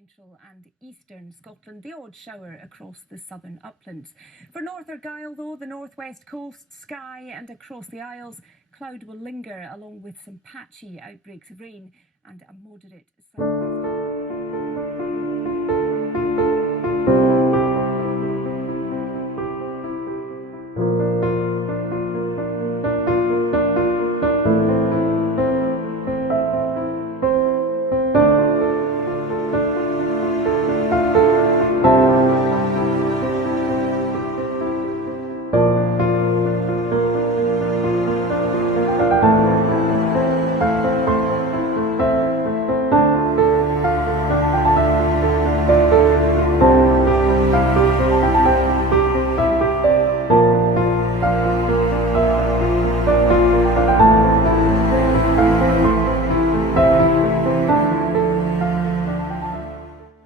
central and eastern Scotland, the odd shower across the southern uplands. For North Argyll, though, the northwest coast, Skye and across the Isles, cloud will linger along with some patchy outbreaks of rain and a moderate southwest.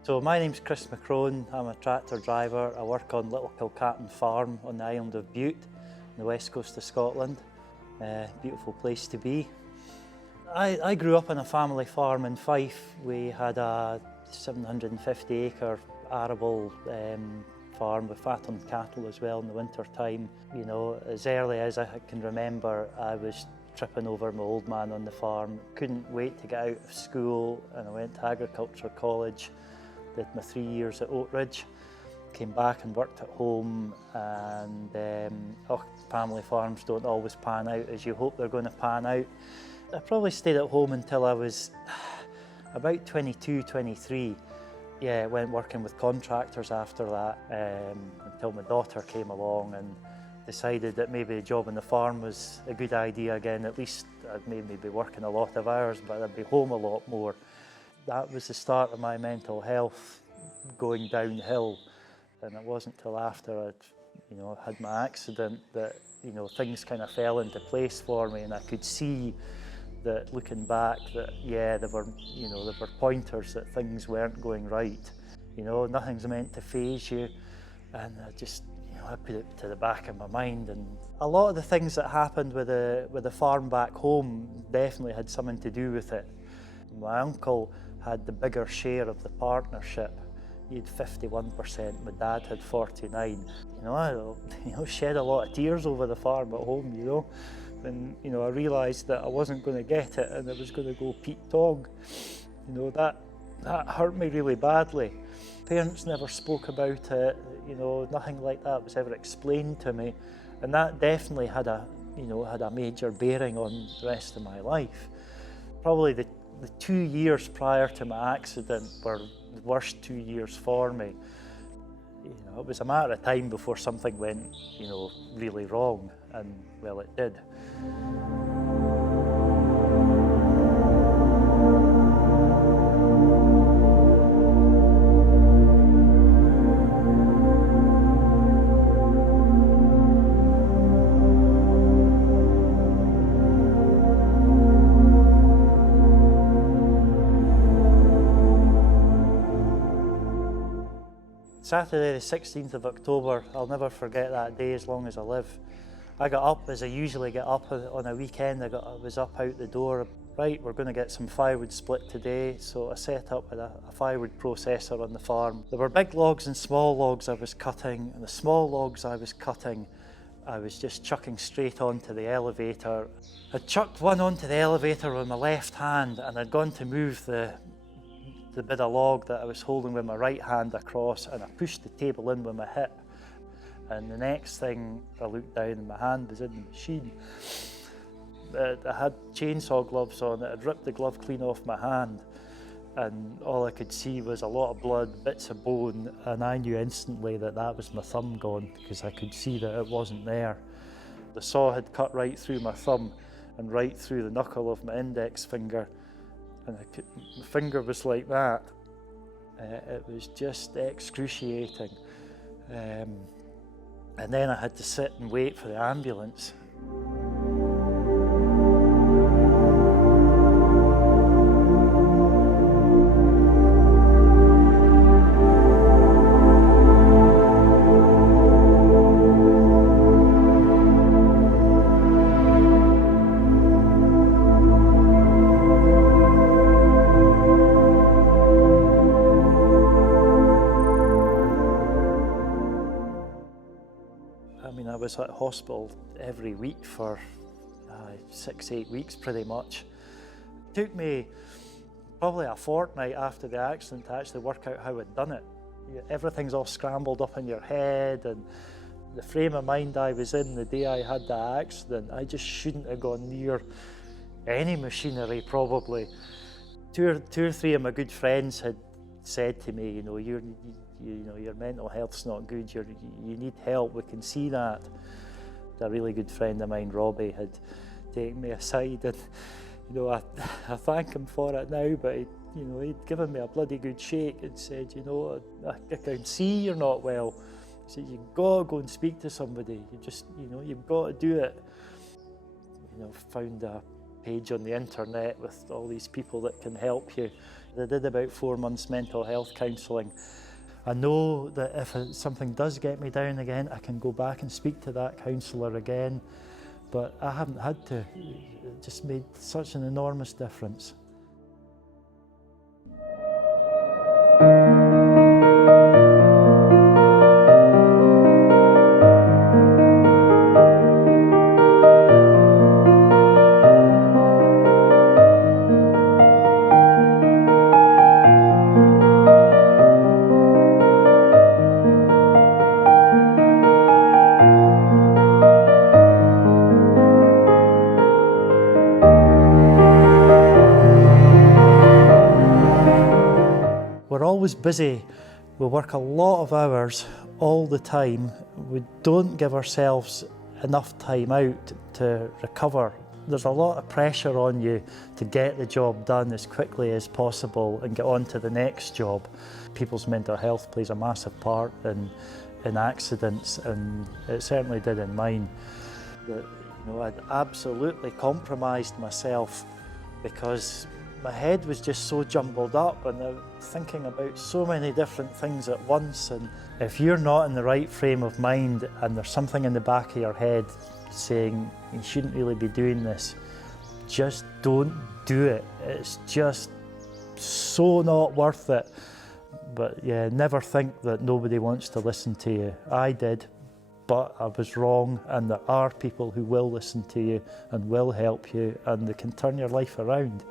So my name's McCrone, I'm a tractor driver. I work on Little Kilcatton Farm on the island of Bute, on the west coast of Scotland. Beautiful place to be. I grew up on a family farm in Fife. We had a 750 acre arable farm with fattened cattle as well in the winter time. You know, as early as I can remember, I was tripping over my old man on the farm. Couldn't wait to get out of school, and I went to agriculture college. Did my 3 years at Oakridge, came back and worked at home, and family farms don't always pan out as you hope they're going to pan out. I probably stayed at home until I was about 22, 23. Yeah, went working with contractors after that until my daughter came along and decided that maybe a job on the farm was a good idea again. At least I'd maybe be working a lot of hours, but I'd be home a lot more. That was the start of my mental health going downhill, and it wasn't till after I'd had my accident that things kind of fell into place for me, and I could see that looking back that there were pointers that things weren't going right. Nothing's meant to faze you, and I just I put it to the back of my mind. And a lot of the things that happened with the farm back home definitely had something to do with it. My uncle had the bigger share of the partnership. He had 51%, my dad had 49%. I shed a lot of tears over the farm at home, and I realised that I wasn't going to get it and it was going to go Pete Tog. That hurt me really badly. Parents never spoke about it, nothing like that was ever explained to me, and that definitely had a major bearing on the rest of my life. Probably the 2 years prior to my accident were the worst 2 years for me. It was a matter of time before something went, really wrong, and well, it did. Saturday the 16th of October, I'll never forget that day as long as I live. I got up as I usually get up on a weekend. I was up out the door. Right, we're going to get some firewood split today, so I set up with a firewood processor on the farm. There were big logs and small logs I was cutting, and the small logs I was cutting, I was just chucking straight onto the elevator. I chucked one onto the elevator with my left hand, and I'd gone to move the bit of log that I was holding with my right hand across, and I pushed the table in with my hip. And the next thing I looked down and my hand was in the machine. I had chainsaw gloves on it. I'd ripped the glove clean off my hand, and all I could see was a lot of blood, bits of bone, and I knew instantly that that was my thumb gone, because I could see that it wasn't there. The saw had cut right through my thumb and right through the knuckle of my index finger, and my finger was like that. It was just excruciating. And then I had to sit and wait for the ambulance. was at hospital every week for 6-8 weeks pretty much. It took me probably a fortnight after the accident to actually work out how I'd done it. Everything's all scrambled up in your head, and the frame of mind I was in the day I had the accident, I just shouldn't have gone near any machinery probably. Two or three of my good friends had said to me, your mental health's not good, you need help, we can see that. A really good friend of mine, Robbie, had taken me aside, and I thank him for it now, but he'd given me a bloody good shake and said, I can see you're not well. He said, you've got to go and speak to somebody. You've got to do it. Found a page on the internet with all these people that can help you. I did about 4 months mental health counselling. I know that if something does get me down again, I can go back and speak to that counsellor again, but I haven't had to. It just made such an enormous difference. We're always busy. We work a lot of hours all the time. We don't give ourselves enough time out to recover. There's a lot of pressure on you to get the job done as quickly as possible and get on to the next job. People's mental health plays a massive part in accidents, and it certainly did in mine. I'd absolutely compromised myself because my head was just so jumbled up, and I was thinking about so many different things at once. And if you're not in the right frame of mind and there's something in the back of your head saying you shouldn't really be doing this, just don't do it. It's just so not worth it. But yeah, never think that nobody wants to listen to you. I did, but I was wrong, and there are people who will listen to you and will help you, and they can turn your life around.